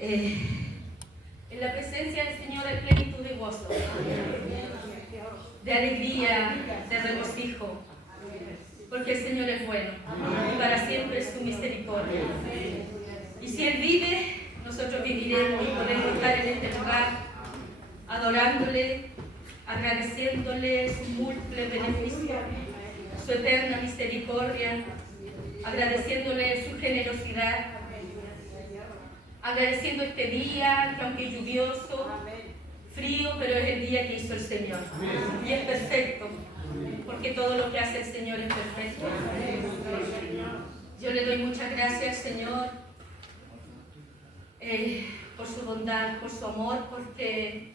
En la presencia del Señor hay plenitud de gozo, de alegría, de regocijo, porque el Señor es bueno y para siempre es su misericordia. Y si Él vive, nosotros viviremos y podemos estar en este lugar adorándole, agradeciéndole su múltiple beneficio, su eterna misericordia, agradeciéndole su generosidad, agradeciendo este día que aunque lluvioso, frío, pero es el día que hizo el Señor. Y es perfecto, porque todo lo que hace el Señor es perfecto. Yo le doy muchas gracias, Señor, por su bondad, por su amor, porque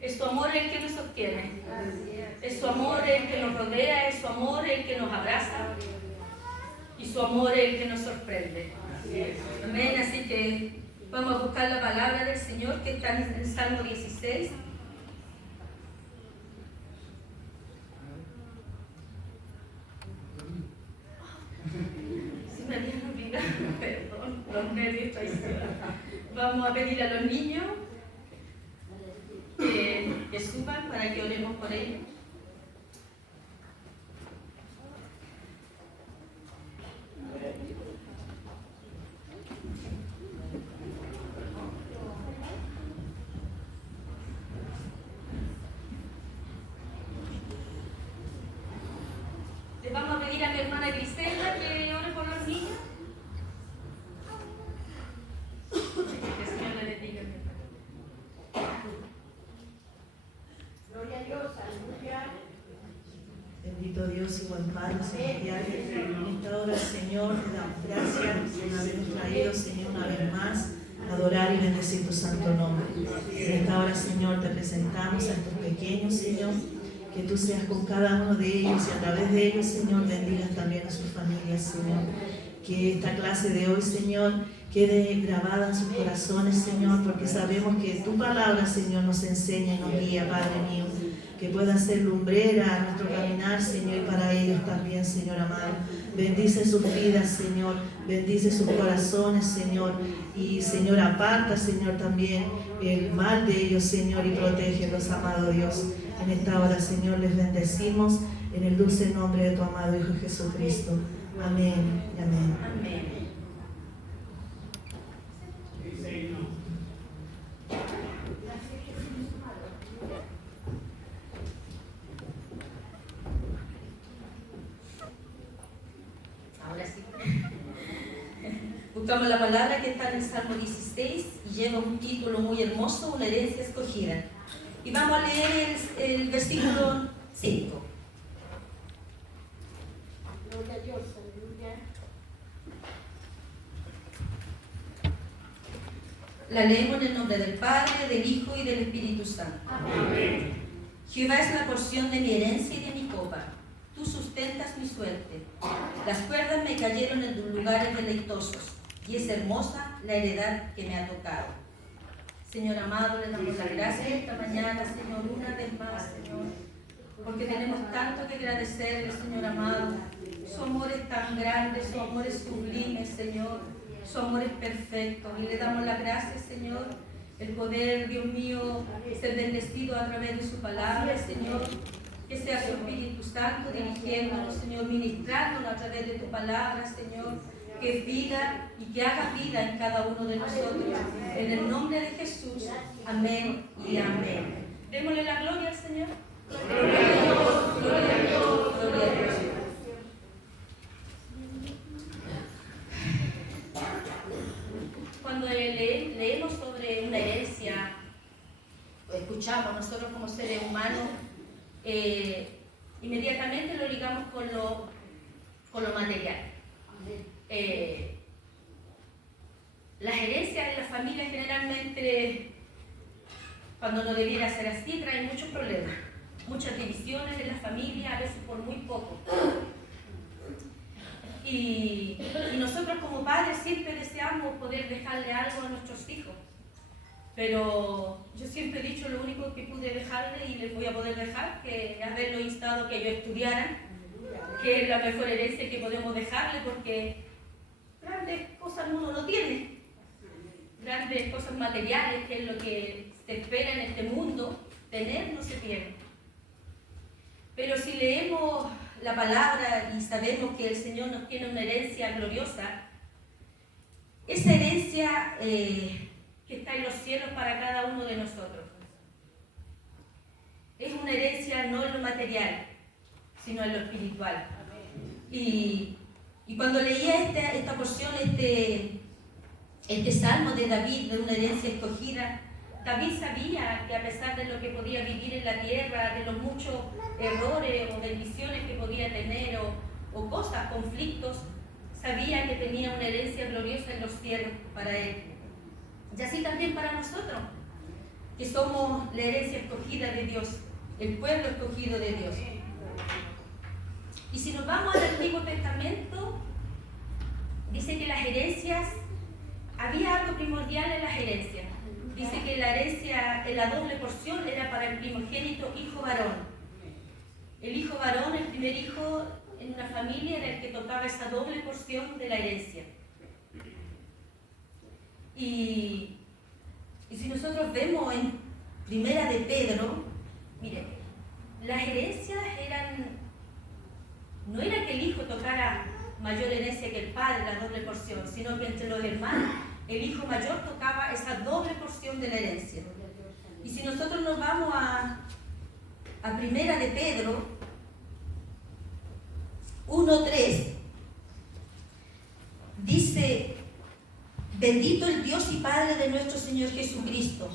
es su amor el que nos sostiene. Es su amor el que nos rodea, es su amor el que nos abraza y su amor el que nos sorprende. Amén, así que vamos a buscar la palabra del Señor que está en el Salmo 16. Si me habían olvidado, perdón, los nervios traicionan. Vamos a pedir a los niños que suban para que oremos por ellos. Le vamos a pedir a mi hermana Griselda que ore por los niños. Que el Señor le bendiga, mi hermana. Gloria a Dios, aleluya. Bendito Dios y buen Padre celestial. En esta hora, Señor, te damos gracias por habernos traído, Señor, una vez más a adorar y bendecir tu santo nombre. En esta hora, Señor, te presentamos a estos pequeños, Señor, que tú seas con cada uno de ellos y a través de ellos, Señor, bendigas también a sus familias, Señor. Que esta clase de hoy, Señor, quede grabada en sus corazones, Señor, porque sabemos que tu palabra, Señor, nos enseña y nos guía, Padre mío. Que pueda ser lumbrera a nuestro caminar, Señor, y para ellos también, Señor amado. Bendice sus vidas, Señor. Bendice sus corazones, Señor. Y, Señor, aparta, Señor, también el mal de ellos, Señor, y protégelos, amado Dios. En esta hora, Señor, les bendecimos en el dulce nombre de tu amado Hijo Jesucristo. Amén y amén. Amén. Ahora sí. Buscamos la palabra que está en el Salmo 16 y lleva un título muy hermoso, una herencia escogida. Y vamos a leer el versículo 5. Gloria a Dios, aleluya. La leemos en el nombre del Padre, del Hijo y del Espíritu Santo. Amén. Jehová es la porción de mi herencia y de mi copa. Tú sustentas mi suerte. Las cuerdas me cayeron en lugares deleitosos, y es hermosa la heredad que me ha tocado. Señor amado, le damos las gracias esta mañana, Señor, una vez más, Señor, porque tenemos tanto que agradecerle, Señor amado. Su amor es tan grande, su amor es sublime, Señor. Su amor es perfecto. Y le damos las gracias, Señor, el poder, Dios mío, ser bendecido a través de su palabra, Señor. Que sea su Espíritu Santo dirigiéndonos, Señor, ministrándonos a través de tu palabra, Señor. Que es vida y que haga vida en cada uno de nosotros. En el nombre de Jesús. Amén y amén. Démosle la gloria al Señor. Gloria a Dios, gloria a Dios, gloria a Dios. Cuando leemos sobre una herencia, o escuchamos nosotros como seres humanos, inmediatamente lo ligamos con lo material. Las herencias en las familias generalmente, cuando no debiera ser así, traen muchos problemas, muchas divisiones en la familia, a veces por muy poco. Y nosotros como padres siempre deseamos poder dejarle algo a nuestros hijos. Pero yo siempre he dicho lo único que pude dejarle y les voy a poder dejar, que es haberlo instado que ellos estudiaran, que es la mejor herencia que podemos dejarle, porque grandes cosas uno no tiene. Grandes grandes cosas materiales, que es lo que se espera en este mundo, tener no se pierde. Pero si leemos la palabra y sabemos que el Señor nos tiene una herencia gloriosa, esa herencia que está en los cielos para cada uno de nosotros, es una herencia no en lo material, sino en lo espiritual. Y cuando leía esta porción, este salmo de David, de una herencia escogida, David sabía que a pesar de lo que podía vivir en la tierra, de los muchos errores o bendiciones que podía tener o cosas, conflictos, sabía que tenía una herencia gloriosa en los cielos para él. Y así también para nosotros, que somos la herencia escogida de Dios, el pueblo escogido de Dios. Y si nos vamos al Antiguo Testamento, dice que las herencias, había algo primordial en las herencias. Dice que la herencia, la doble porción, era para el primogénito hijo varón. El hijo varón, el primer hijo en una familia, era el que tocaba esa doble porción de la herencia. Y si nosotros vemos en Primera de Pedro, mire, las herencias no era que el hijo tocara mayor herencia que el padre, la doble porción, sino que entre los hermanos el hijo mayor tocaba esa doble porción de la herencia. Y si nosotros nos vamos a Primera de Pedro 1:3, dice: bendito el Dios y Padre de nuestro Señor Jesucristo,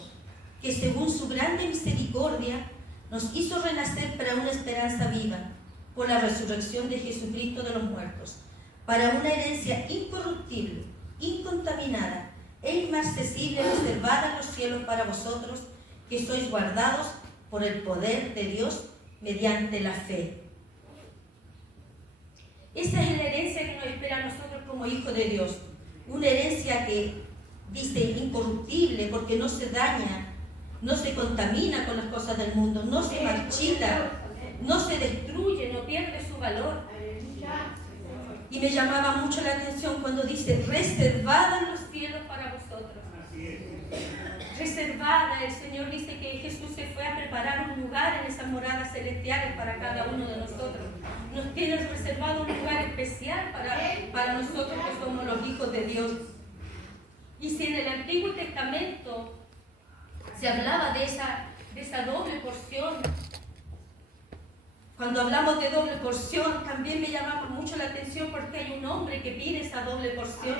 que según su grande misericordia nos hizo renacer para una esperanza viva, por la resurrección de Jesucristo de los muertos, para una herencia incorruptible, incontaminada e inmarcesible, reservada en los cielos para vosotros, que sois guardados por el poder de Dios mediante la fe. Esa es la herencia que nos espera a nosotros como hijos de Dios. Una herencia que dice incorruptible porque no se daña, no se contamina con las cosas del mundo, no se marchita, no se destruye, no pierde su valor. Y me llamaba mucho la atención cuando dice reservada en los cielos para vosotros. Reservada, el Señor dice que Jesús se fue a preparar un lugar en esas moradas celestiales para cada uno de nosotros. Nos tiene reservado un lugar especial para nosotros que somos los hijos de Dios. Y si en el Antiguo Testamento se hablaba de esa doble porción, cuando hablamos de doble porción, también me llamaba mucho la atención porque hay un hombre que pide esa doble porción,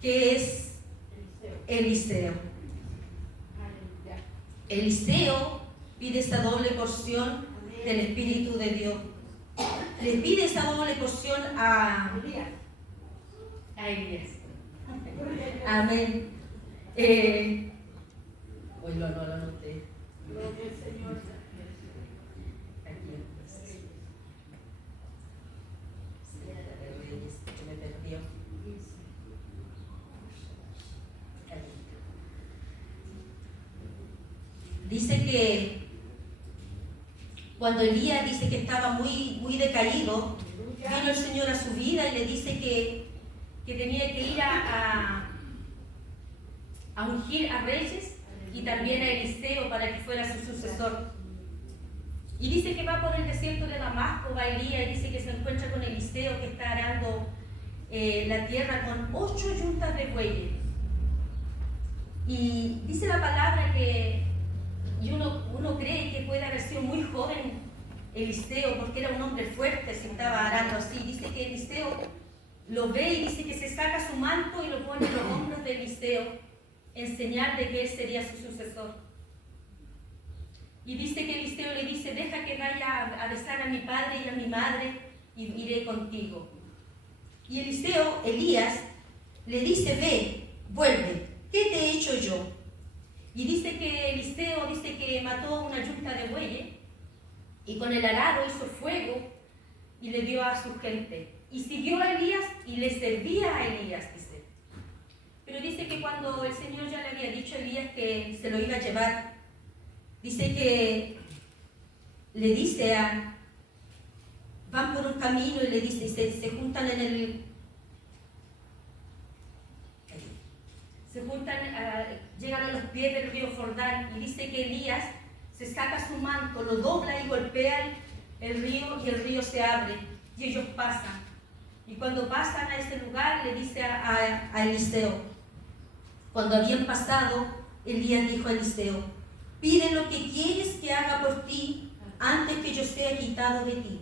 que es Eliseo. Eliseo pide esa doble porción del Espíritu de Dios. Le pide esa doble porción a Elías. Amén. Hoy no lo anoté. Dice que cuando Elías dice que estaba muy decaído, vino el Señor a su vida y le dice que tenía que ir a ungir a reyes y también a Eliseo para que fuera su sucesor. Y dice que va por el desierto de Damasco, va Elías y dice que se encuentra con Eliseo que está arando la tierra con 8 yuntas de bueyes. Y dice la palabra que uno cree que puede haber sido muy joven Eliseo, porque era un hombre fuerte si estaba arando así. Dice que Eliseo lo ve y dice que se saca su manto y lo pone en los hombros de Eliseo, en señal de que él sería su sucesor. Y dice que Eliseo le dice: deja que vaya a besar a mi padre y a mi madre y iré contigo. Y Elías, le dice: ve, vuelve, ¿qué te he hecho yo? Y dice que Eliseo dice que mató una yunta de bueyes y con el arado hizo fuego y le dio a su gente. Y siguió a Elías y le servía a Elías, dice. Pero dice que cuando el Señor ya le había dicho a Elías que se lo iba a llevar, dice que le dice van por un camino y le dice, se juntan llegan a los pies del río Jordán, y dice que Elías se saca su manto, lo dobla y golpea el río, y el río se abre y ellos pasan. Y cuando pasan a ese lugar le dice a Eliseo, cuando habían pasado, Elías dijo a Eliseo: pide lo que quieres que haga por ti antes que yo sea quitado de ti.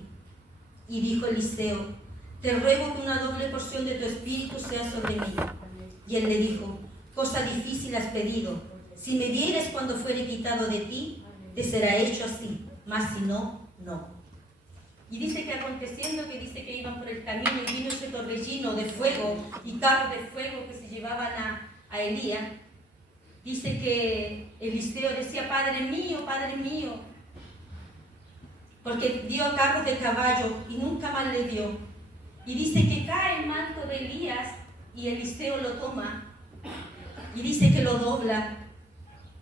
Y dijo Eliseo: te ruego que una doble porción de tu espíritu sea sobre mí. Y él le dijo: cosa difícil has pedido. Si me vieres cuando fuere quitado de ti, te será hecho así, mas si no, no. Y dice que aconteciendo que dice que iban por el camino y vino ese torbellino de fuego y carros de fuego que se llevaban a Elías, dice que Eliseo decía: Padre mío, porque dio carros de caballo y nunca más le dio. Y dice que cae el manto de Elías y Eliseo lo toma y dice que lo dobla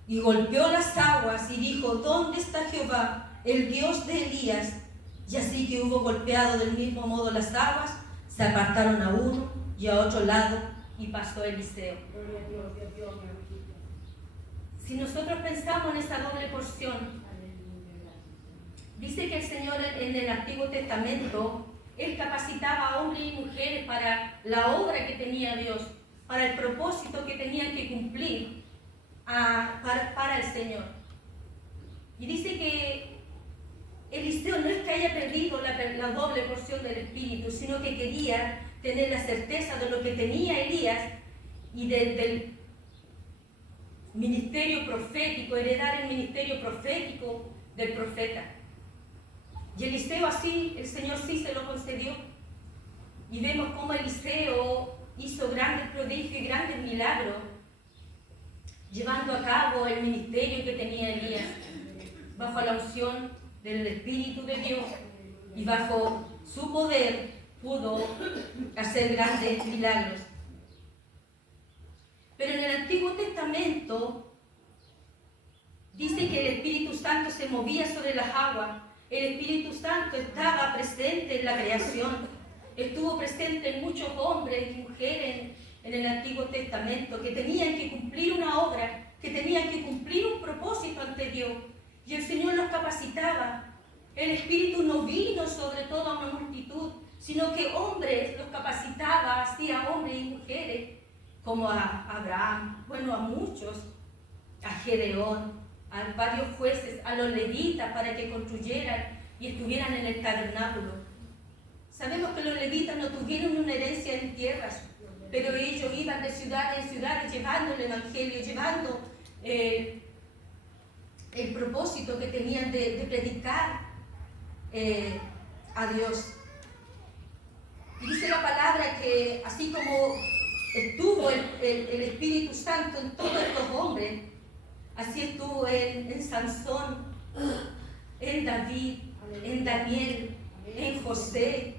y golpeó las aguas y dijo: ¿dónde está Jehová, el Dios de Elías? Y así que hubo golpeado del mismo modo las aguas, se apartaron a uno y a otro lado y pasó Eliseo. Si nosotros pensamos en esa doble porción, dice que el Señor en el Antiguo Testamento, Él capacitaba a hombres y mujeres para la obra que tenía Dios, para el propósito que tenían que cumplir para el Señor. Y dice que Eliseo no es que haya perdido la doble porción del Espíritu, sino que quería tener la certeza de lo que tenía Elías y del ministerio profético, heredar el ministerio profético del profeta. Y Eliseo así, el Señor sí se lo concedió. Y vemos cómo Eliseo hizo grandes prodigios y grandes milagros, llevando a cabo el ministerio que tenía Elías, bajo la unción del Espíritu de Dios, y bajo su poder pudo hacer grandes milagros. Pero en el Antiguo Testamento dice que el Espíritu Santo se movía sobre las aguas. El Espíritu Santo estaba presente en la creación, estuvo presente en muchos hombres y mujeres en el Antiguo Testamento que tenían que cumplir una obra, que tenían que cumplir un propósito ante Dios, y el Señor los capacitaba. El Espíritu no vino sobre toda una multitud, sino que hombres los capacitaba, hacía hombres y mujeres, como a Abraham, bueno, a muchos, a Gedeón, a varios jueces, a los levitas para que construyeran y estuvieran en el tabernáculo. Sabemos que los levitas no tuvieron una herencia en tierras, pero ellos iban de ciudad en ciudad llevando el evangelio, llevando el propósito que tenían de predicar a Dios. Y dice la palabra que así como estuvo el Espíritu Santo en todos estos hombres, así estuvo en Sansón, en David, en Daniel, en José,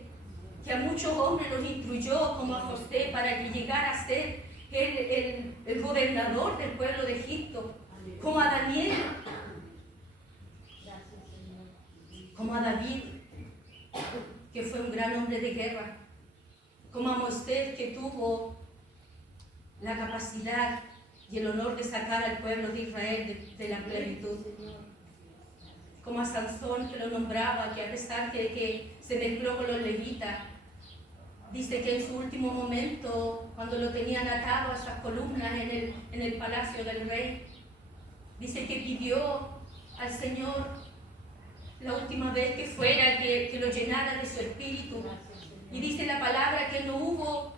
que a muchos hombres los instruyó, como a José, para que llegara a ser el gobernador del pueblo de Egipto, como a Daniel, como a David, que fue un gran hombre de guerra, como a Moisés, que tuvo la capacidad y el honor de sacar al pueblo de Israel de la esclavitud, como a Sansón, que lo nombraba, que a pesar de que se mezcló con los levitas, dice que en su último momento, cuando lo tenían atado a esas columnas en el palacio del rey, dice que pidió al Señor la última vez que fuera que lo llenara de su espíritu. Y dice la palabra que no hubo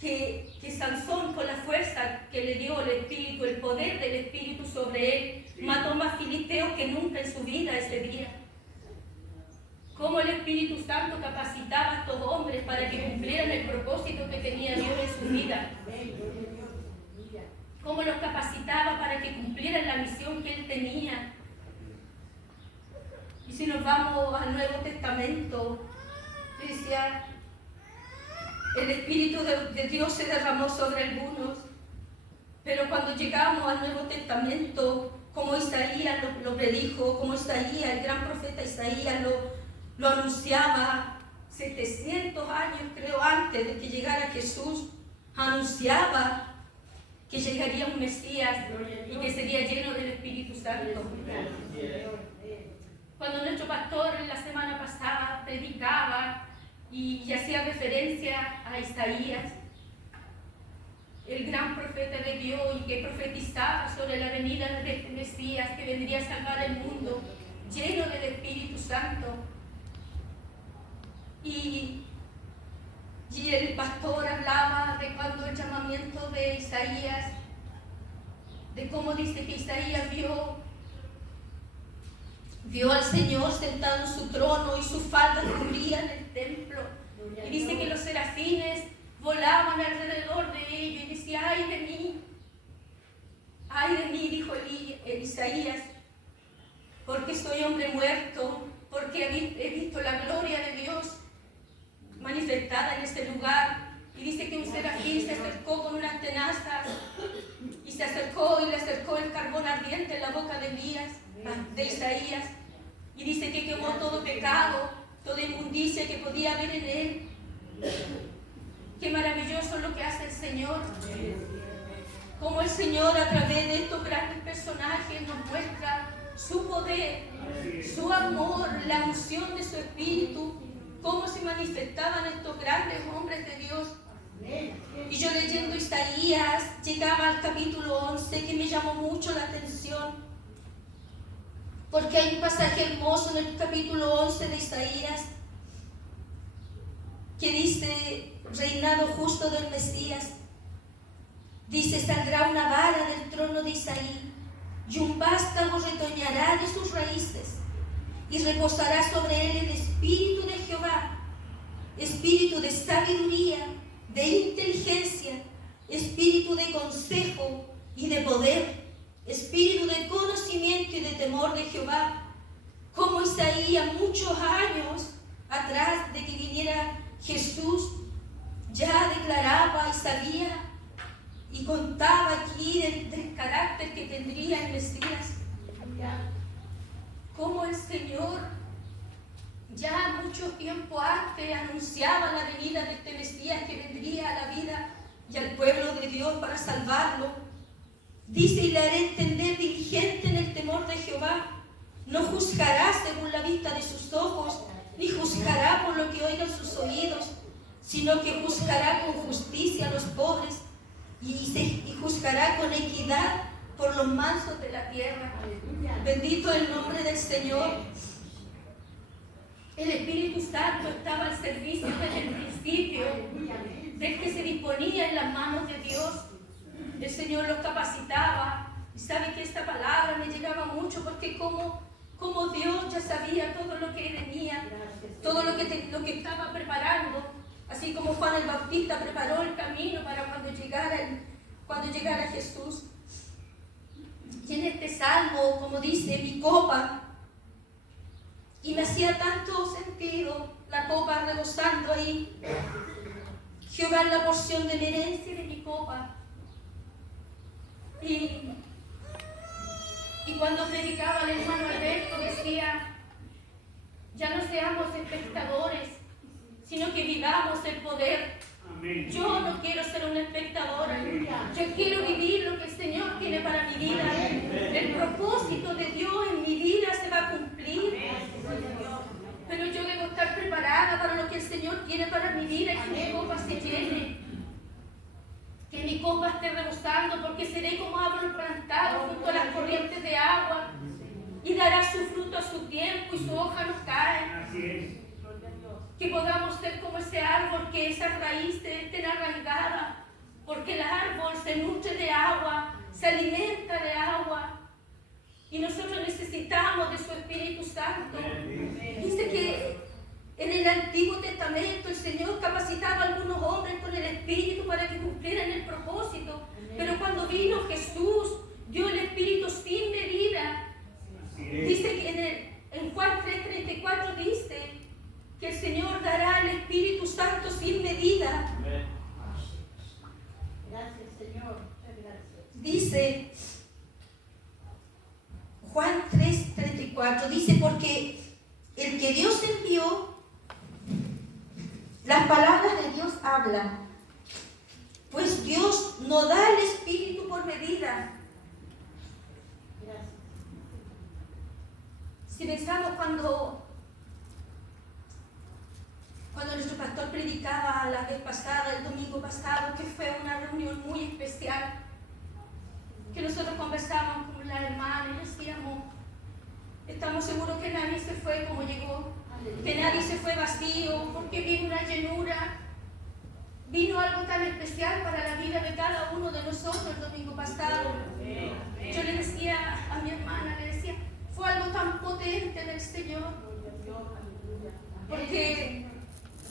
que Sansón, con la fuerza que le dio el espíritu, el poder del espíritu sobre él, mató más filisteos que nunca en su vida ese día. Cómo el Espíritu Santo capacitaba a estos hombres para que cumplieran el propósito que tenía Dios en su vida. Cómo los capacitaba para que cumplieran la misión que Él tenía. Y si nos vamos al Nuevo Testamento, decía, el Espíritu de Dios se derramó sobre algunos, pero cuando llegamos al Nuevo Testamento, como Isaías lo predijo, como Isaías, el gran profeta Isaías lo anunciaba 700 años, creo, antes de que llegara Jesús, anunciaba haría un Mesías y que sería lleno del Espíritu Santo. Cuando nuestro pastor en la semana pasada predicaba y hacía referencia a Isaías, el gran profeta de Dios, y que profetizaba sobre la venida de este Mesías que vendría a salvar el mundo, lleno del Espíritu Santo. Y el pastor hablaba de cuando el llamamiento de Isaías, de cómo dice que Isaías vio al Señor sentado en su trono y sus faldas cubrían el templo. Y dice que los serafines volaban alrededor de ellos y decía: ay de mí, dijo Isaías, porque soy hombre muerto, porque he visto la gloria de Dios manifestada en ese lugar. Y dice que un serafín se acercó con unas tenazas y le acercó el carbón ardiente en la boca de Isaías, y dice que quemó todo pecado, toda inmundicia que podía haber en él. Qué maravilloso lo que hace el Señor. Como el Señor, a través de estos grandes personajes, nos muestra su poder, su amor, la unción de su Espíritu, cómo se manifestaban estos grandes hombres de Dios. Y yo leyendo Isaías, llegaba al capítulo 11 que me llamó mucho la atención, porque hay un pasaje hermoso en el capítulo 11 de Isaías que dice: reinado justo del Mesías. Dice: saldrá una vara del trono de Isaí, y un vástago retoñará de sus raíces, y reposará sobre él el espíritu de Jehová, espíritu de sabiduría, de inteligencia, espíritu de consejo y de poder, espíritu de conocimiento y de temor de Jehová. Como Isaías, muchos años atrás de que viniera Jesús, ya declaraba y sabía y contaba aquí del carácter que tendría el Mesías. Como el Señor ya mucho tiempo antes anunciaba la venida de este Mesías que vendría a la vida y al pueblo de Dios para salvarlo. Dice: y le haré entender diligente en el temor de Jehová. No juzgará según la vista de sus ojos, ni juzgará por lo que oigan sus oídos, sino que juzgará con justicia a los pobres y juzgará con equidad por los mansos de la tierra. Bendito el nombre del Señor. El Espíritu Santo estaba al servicio desde el principio, desde que se disponía en las manos de Dios. El Señor los capacitaba. Y sabe que esta palabra me llegaba mucho, porque como Dios ya sabía todo lo que venía, todo lo que estaba preparando, así como Juan el Bautista preparó el camino para cuando llegara Jesús. Y en este salmo, como dice, mi copa, y me hacía tanto sentido la copa rebosando ahí. Jehová es la porción de mi herencia y de mi copa. Y cuando predicaba el hermano Alberto decía: ya no seamos espectadores, sino que vivamos el poder. Amén. Yo no quiero ser una espectadora, yo quiero vivir lo que el Señor tiene para mi vida. El propósito de Dios en mi vida se va a cumplir, pero yo debo estar preparada para lo que el Señor tiene para mi vida, y que mi copa se llene, que mi copa esté rebosando, porque seré como árbol plantado junto a las corrientes de agua, y dará su fruto a su tiempo y su hoja no cae. Así es. Que podamos ser como ese árbol, que esas raíces estén arraigadas, porque el árbol se nutre de agua, se alimenta de agua, y nosotros necesitamos de su Espíritu Santo. Dice que en el Antiguo Testamento el Señor capacitaba a algunos hombres con el Espíritu para que cumplieran el propósito, pero cuando vino Jesús dio el Espíritu sin medida. Dice que en Juan 3:34 dice que el Señor dará el Espíritu Santo sin medida. Gracias, Señor. Gracias. Dice Juan 3:34, dice: porque el que Dios envió, las palabras de Dios hablan, Pues Dios no da el Espíritu por medida. Si pensamos cuando nuestro pastor predicaba la vez pasada, el domingo pasado, que fue una reunión muy especial, que nosotros conversábamos con la hermana y decíamos, estamos seguros que nadie se fue como llegó, que nadie se fue vacío, porque vino una llenura, vino algo tan especial para la vida de cada uno de nosotros el domingo pasado. Yo le decía a mi hermana, le decía, fue algo tan potente del Señor, porque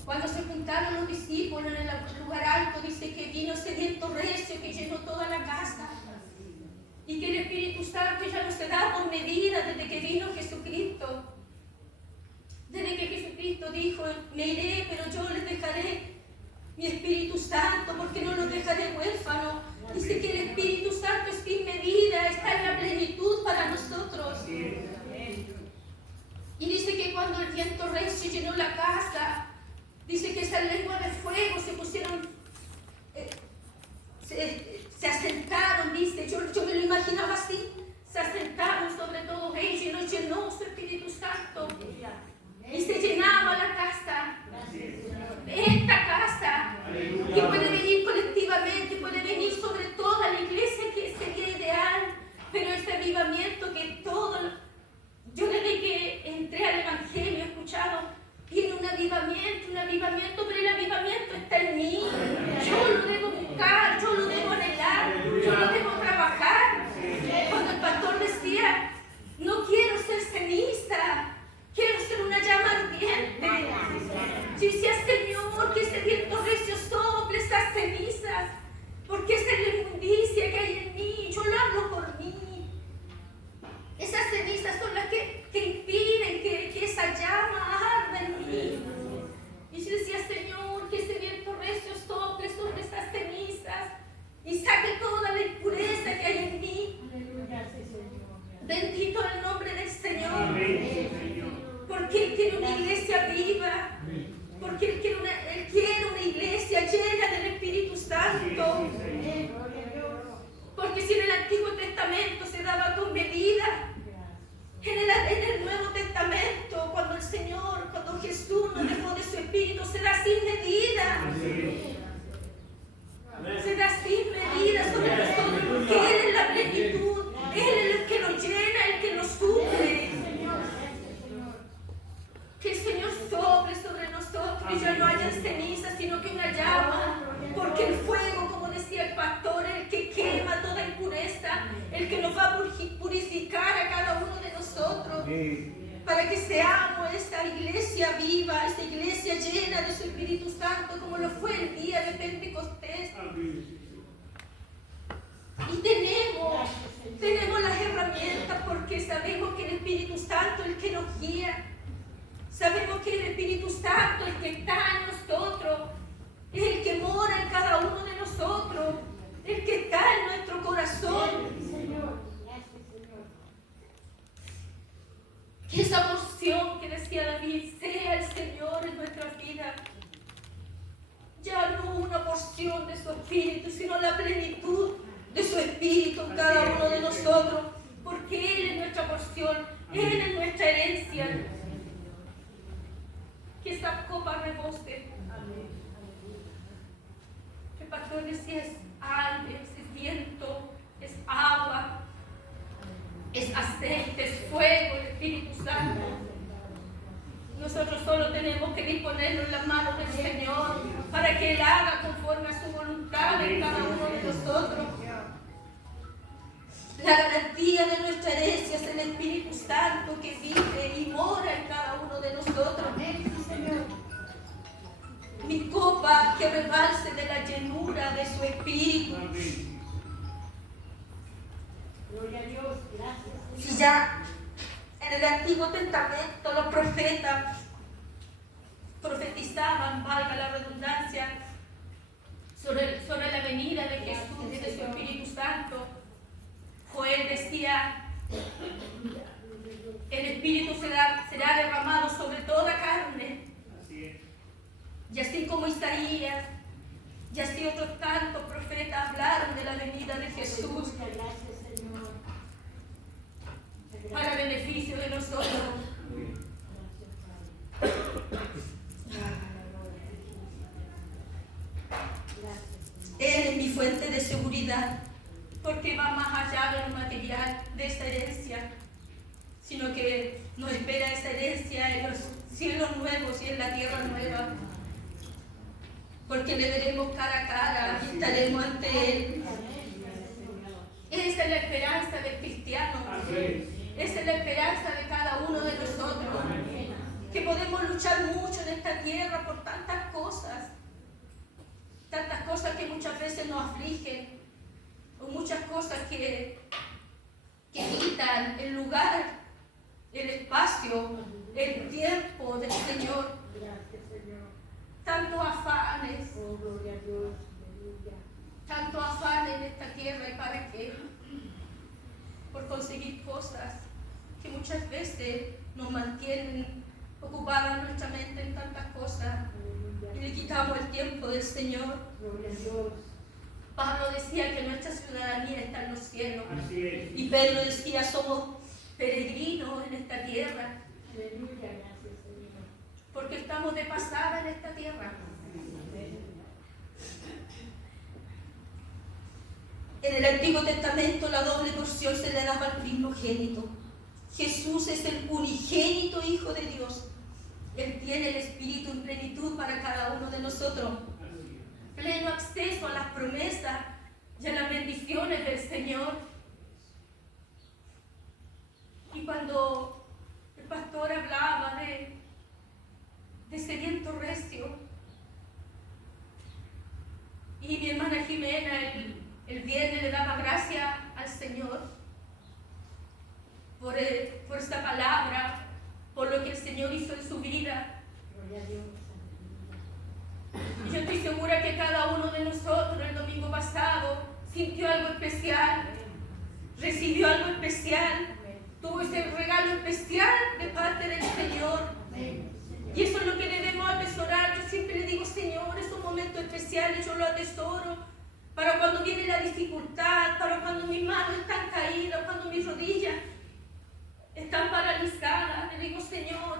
cuando se juntaron los discípulos en el lugar alto, dice que vino ese viento recio que llenó toda la casa, y que el Espíritu Santo ya no se da por medida desde que vino Jesucristo. Desde que Jesucristo dijo, me iré, pero yo les dejaré mi Espíritu Santo, porque no los dejaré huérfanos. Dice que el Espíritu Santo es sin medida, está en la plenitud para nosotros. Y dice que cuando el viento recio llenó la casa, dice que esas lenguas de fuego se pusieron, se asentaron, dice, yo me lo imaginaba así, se asentaron sobre todos ellos y nos llenó su Espíritu Santo. Y se llenaba la casa, esta casa, que puede venir colectivamente, puede venir sobre toda la iglesia, que sería ideal, pero ese avivamiento que todo, yo desde que entré al Evangelio he escuchado, tiene un avivamiento, pero el avivamiento está en mí. Yo lo debo buscar, yo lo debo anhelar, yo lo debo trabajar. Cuando el pastor decía, no quiero ser ceniza, quiero ser una llama ardiente. Yo decía, Señor, que ese viento recio sople esas cenizas, porque esa es la inmundicia que hay en mí. Yo lo hablo por mí. Esas cenizas son las que impiden que esa llama arda en mí. Y yo decía, Señor, que ese viento recio sople sobre esas cenizas y saque toda la impureza que hay en mí. Bendito el nombre del Señor. Porque Él quiere una iglesia viva. Porque Él quiere una iglesia llena del Espíritu Santo. Porque si en el Antiguo Testamento se daba con medida, en el Nuevo Testamento, cuando Jesús nos dejó de su Espíritu, se da sin medida. Se da sin medida sobre nosotros, porque Él es la plenitud, Él es el que nos llena, el que nos suple. Que el Señor sobre nosotros y ya no haya cenizas, sino que una llama, porque el fuego, como decía el pastor, es el que quema toda impureza, el que nos va a purificar a cada uno de nosotros, para que seamos esa iglesia viva, esa iglesia llena de su Espíritu Santo, como lo fue el día de Pentecostés. Y tenemos las herramientas, porque sabemos que el Espíritu Santo es el que nos guía. Sabemos que el Espíritu Santo, el que está en nosotros, es el que mora en cada uno de nosotros, el que está en nuestro corazón. Que esa porción que decía David sea el Señor en nuestra vida. Ya no una porción de su Espíritu, sino la plenitud de su Espíritu en cada uno de nosotros, porque Él es nuestra porción, Él es nuestra herencia. Que esa copa rebose. El pastor decía, es aire, es viento, es agua, es aceite, es fuego, el Espíritu Santo. Nosotros solo tenemos que disponerlo en las manos del Señor para que Él haga conforme a su voluntad en cada uno de nosotros. La garantía de nuestra herencia es el Espíritu Santo que vive y mora en cada uno de nosotros. Mi copa que rebalse de la llenura de su Espíritu. Gloria a Dios, gracias. Si ya en el Antiguo Testamento los profetas profetizaban, valga la redundancia, sobre la venida de Jesús y de su Espíritu Santo, Joel decía, el Espíritu será derramado sobre toda carne. Y así como Isaías, y así otros tantos seguridad. porque va más allá de lo material, de esa herencia, sino que nos espera esa herencia en los cielos nuevos y en la tierra nueva, porque le veremos cara a cara y estaremos ante Él. Esa es la esperanza del cristiano, esa es la esperanza de cada uno de nosotros, que podemos luchar mucho en esta tierra por tantas cosas que muchas veces nos afligen, o muchas cosas que quitan el lugar, el espacio, el tiempo del Señor. Tantos afanes, tantos afanes en esta tierra, ¿y para qué? Por conseguir cosas que muchas veces nos mantienen ocupadas nuestra mente en tantas cosas y le quitamos el tiempo del Señor. Pablo decía que nuestra ciudadanía está en los cielos. Y Pedro decía, somos peregrinos en esta tierra. Porque estamos de pasada en esta tierra. En el Antiguo Testamento la doble porción se le daba al primogénito. Jesús es el unigénito Hijo de Dios. Él tiene el Espíritu en plenitud para cada uno de nosotros. Pleno acceso a las promesas y a las bendiciones del Señor. Y cuando el pastor hablaba de sediento recio, y mi hermana Jimena el viernes le daba gracias al Señor por esta palabra, por lo que el Señor hizo en su vida. Y yo estoy segura que cada uno de nosotros el domingo pasado sintió algo especial, recibió algo especial, tuvo ese regalo especial de parte del Señor. Y eso es lo que debemos atesorar. Yo siempre le digo, Señor, esos momentos especiales yo los atesoro para cuando viene la dificultad, para cuando mis manos están caídas, cuando mis rodillas están paralizadas. Le digo, Señor,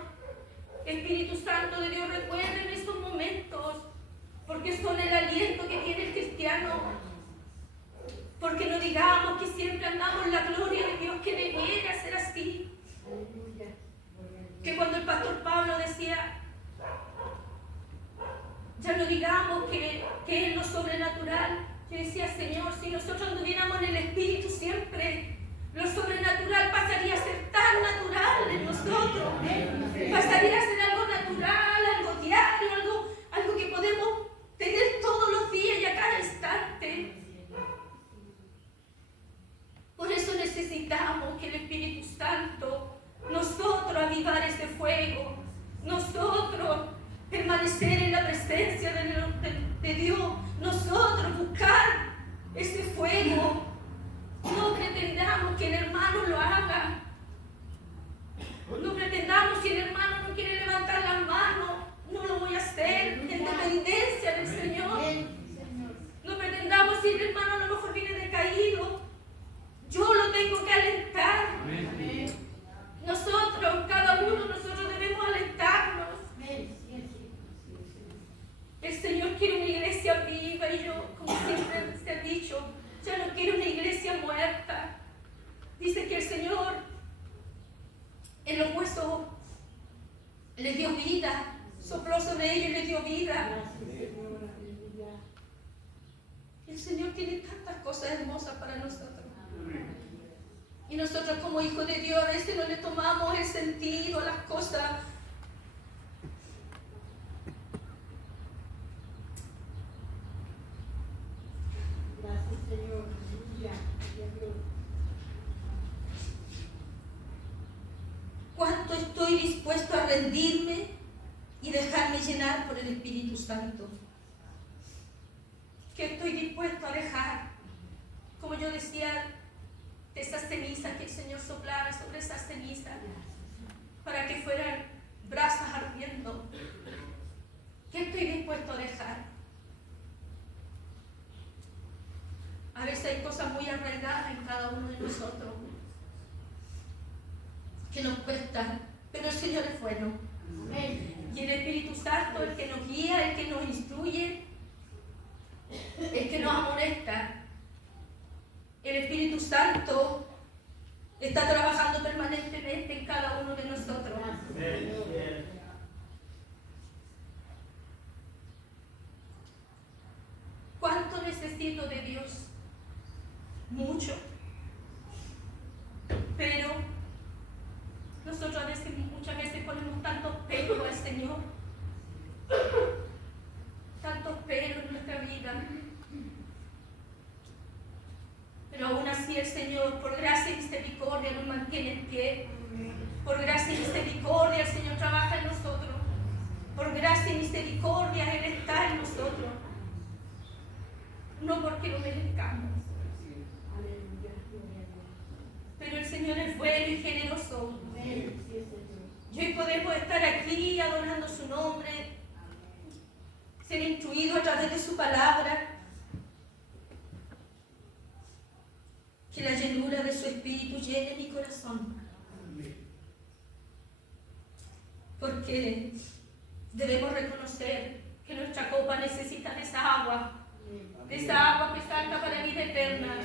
Espíritu Santo de Dios, recuerden esos momentos, porque son el aliento que tiene el cristiano. Porque no digamos que siempre andamos en la gloria de Dios, que debiera ser así. Que cuando el pastor Pablo decía, ya no digamos que es lo sobrenatural, yo decía, Señor, si nosotros anduviéramos en el Espíritu siempre, lo sobrenatural pasaría a ser tan natural en nosotros, pasaría a ser algo natural, algo diario, algo que podemos tener todos los días y a cada instante. Por eso necesitamos que el Espíritu Santo, nosotros avivar ese fuego, nosotros permanecer en la presencia de Dios, nosotros buscar ese fuego. No pretendamos que el hermano lo haga. No pretendamos, si el hermano no quiere levantar las manos, no lo voy a hacer, en dependencia del Señor. No pretendamos, si el hermano a lo mejor viene decaído, yo lo tengo que alentar. Nosotros, cada uno de nosotros debemos alentarnos. El Señor quiere una iglesia viva y yo, como siempre se ha dicho, ya no quiero una iglesia muerta. Dice que el Señor en los huesos les dio vida, sopló sobre ellos y les dio vida. El Señor tiene tantas cosas hermosas para nosotros. Y nosotros como hijos de Dios a veces no le tomamos el sentido a las cosas. Gracias, Señor. ¿Cuánto estoy dispuesto a rendirme y dejarme llenar por el Espíritu Santo? ¿Qué estoy dispuesto a dejar? Como yo decía, de esas cenizas, que el Señor soplara sobre esas cenizas para que fueran brasas ardiendo. ¿Qué estoy dispuesto a dejar? A veces hay cosas muy arraigadas en cada uno de nosotros que nos cuestan, pero el Señor es bueno. Y el Espíritu Santo, el que nos guía, el que nos instruye, el que nos amonesta, El Espíritu Santo está trabajando permanentemente en cada uno de nosotros. ¿Cuánto necesito de Dios? Mucho. Pero nosotros muchas veces ponemos tantos peros al Señor, tantos peros en nuestra vida. Pero aún así el Señor, por gracia y misericordia, nos mantiene en pie. Por gracia y misericordia el Señor trabaja en nosotros. Por gracia y misericordia Él está en nosotros. No porque lo merezcamos. Pero el Señor es bueno y generoso. Y hoy podemos estar aquí adorando su nombre, ser instruidos a través de su palabra. Que la llenura de su Espíritu llene mi corazón. Porque debemos reconocer que nuestra copa necesita de esa agua que salta para la vida eterna.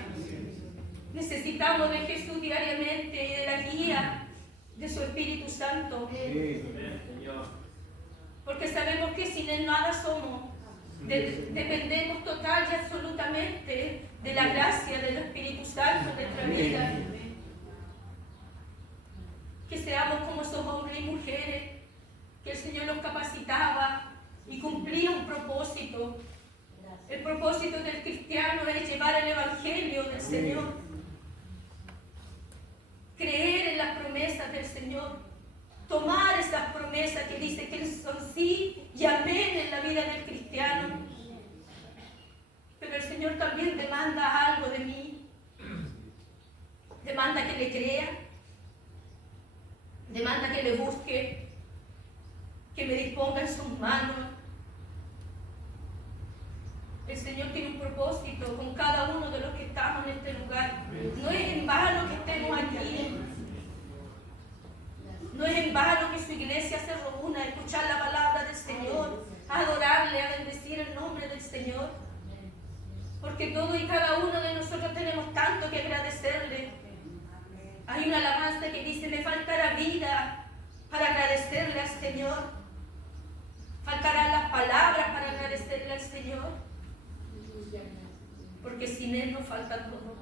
Necesitamos de Jesús diariamente y de la guía de su Espíritu Santo. Porque sabemos que sin Él nada somos. Dependemos total y absolutamente de la gracia del Espíritu Santo en nuestra vida. Que seamos como esos hombres y mujeres que el Señor los capacitaba y cumplía un propósito. El propósito del cristiano es llevar el Evangelio del Señor, creer en las promesas del Señor, tomar esas promesas que dice que son sí y amén en la vida del cristiano. Pero el Señor también demanda algo de mí. Demanda que le crea, demanda que le busque, que me disponga en sus manos. El Señor tiene un propósito con cada uno de los que estamos en este lugar. No es en vano que estemos aquí. No es en vano que su iglesia se reúna a escuchar la palabra del Señor, a adorarle, a bendecir el nombre del Señor. Porque todos y cada uno de nosotros tenemos tanto que agradecerle. Hay una alabanza que dice: me faltará vida para agradecerle al Señor. Faltarán las palabras para agradecerle al Señor. Porque sin Él nos falta todo.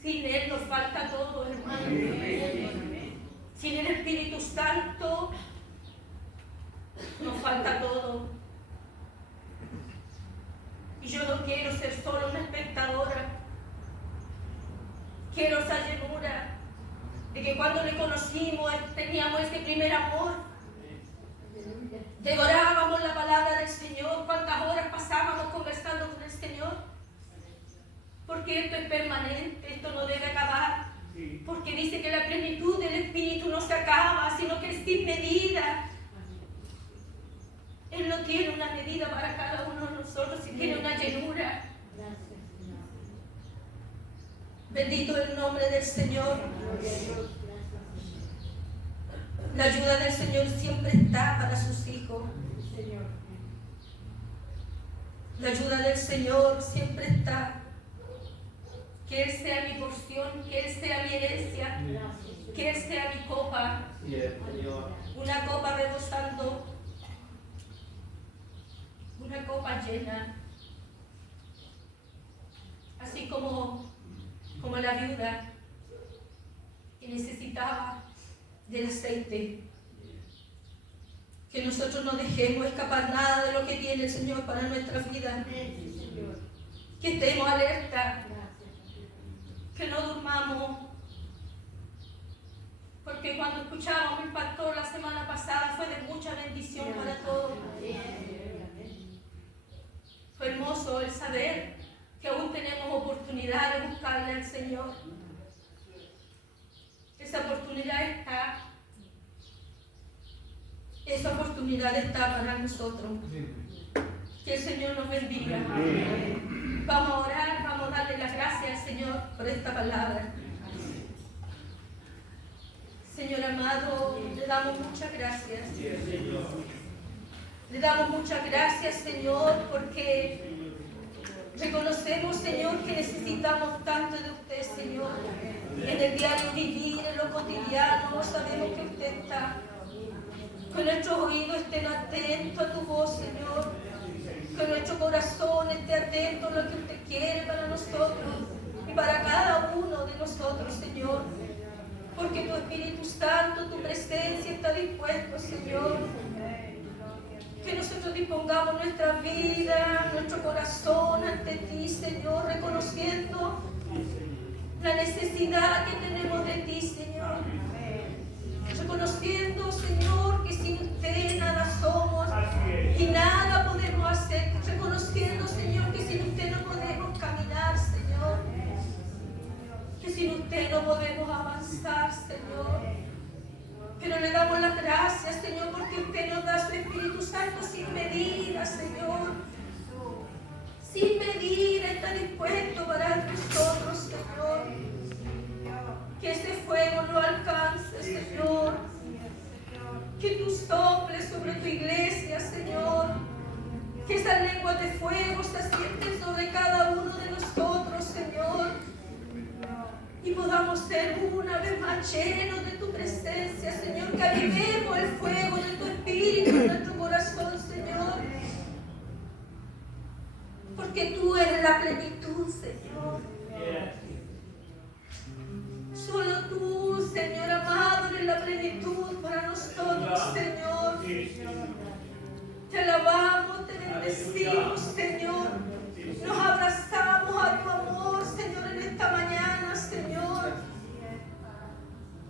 Sin Él nos falta todo, hermano. Sin el Espíritu Santo nos falta todo. Y yo no quiero ser solo una espectadora. Quiero esa llenura de que cuando le conocimos teníamos ese primer amor. Devorábamos la palabra del Señor. Cuántas horas pasábamos conversando con el Señor. Porque esto es permanente, esto no debe acabar. Porque dice que la plenitud del Espíritu no se acaba, sino que es sin medida. Él no tiene una medida para cada uno de nosotros, sino tiene una llenura. Bendito el nombre del Señor. La ayuda del Señor siempre está para sus hijos. La ayuda del Señor siempre está. Que Él sea mi porción, que Él sea mi herencia, que Él sea mi copa. Una copa rebosando, una copa llena. Así como la viuda que necesitaba del aceite. Que nosotros no dejemos escapar nada de lo que tiene el Señor para nuestra vida. Que estemos alerta. Que no durmamos. Porque cuando escuchábamos el pastor la semana pasada fue de mucha bendición para todos. Fue hermoso el saber que aún tenemos oportunidad de buscarle al Señor. Esa oportunidad está. Esa oportunidad está para nosotros. Que el Señor nos bendiga. Vamos a orar, vamos a darle las gracias al Señor por esta palabra. Señor amado, le damos muchas gracias. Le damos muchas gracias, Señor, porque reconocemos, Señor, que necesitamos necesitamos tanto de usted, Señor. En el diario vivir, en lo cotidiano, sabemos que usted está. Que nuestros oídos estén atentos a tu voz, Señor. Que nuestro corazón esté atento a lo que usted quiere para nosotros y para cada uno de nosotros, Señor. Porque tu Espíritu Santo, tu presencia está dispuesto, Señor. Que nosotros dispongamos nuestra vida, nuestro corazón ante ti, Señor, reconociendo la necesidad que tenemos de ti, Señor. Reconociendo, Señor, que sin usted nada somos y nada podemos hacer. Reconociendo, Señor, que sin usted no podemos caminar, Señor. Que sin usted no podemos avanzar, Señor. Pero le damos las gracias, Señor, porque usted nos da su Espíritu Santo sin medida, Señor. Sin medida está dispuesto para nosotros, Señor. Que ese fuego no alcance, Señor. Que tú soples sobre tu iglesia, Señor. Que esas lenguas de fuego se asienten sobre cada uno de nosotros, Señor. Y podamos ser una vez más llenos de tu presencia, Señor. Que avivemos el fuego de tu Espíritu en nuestro corazón, Señor. Porque tú eres la plenitud, Señor. Solo tú, Señor amado, eres la plenitud para nosotros, Señor. Te alabamos, te bendecimos, Señor. Nos abrazamos a tu amor, Señor, en esta mañana, Señor.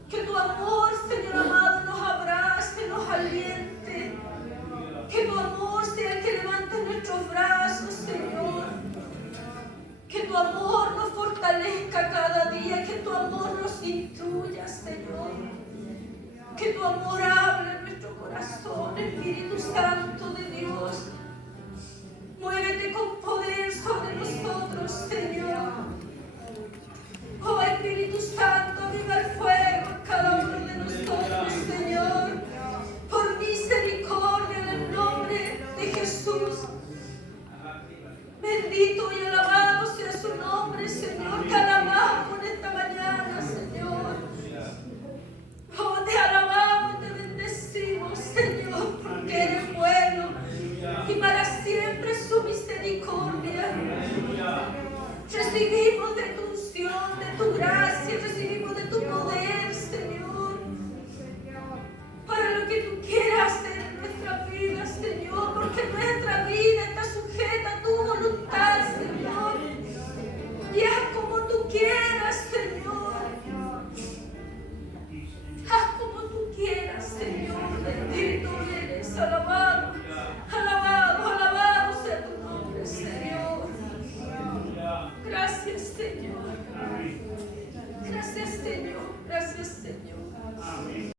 Que tu amor, Señor amado, nos abrace, nos aliente. Que tu amor sea el que levante nuestros brazos, Señor. Que tu amor nos fortalezca cada día, que tu amor nos instruya, Señor. Que tu amor hable en nuestro corazón, Espíritu Santo de Dios. Muévete con poder sobre nosotros, Señor.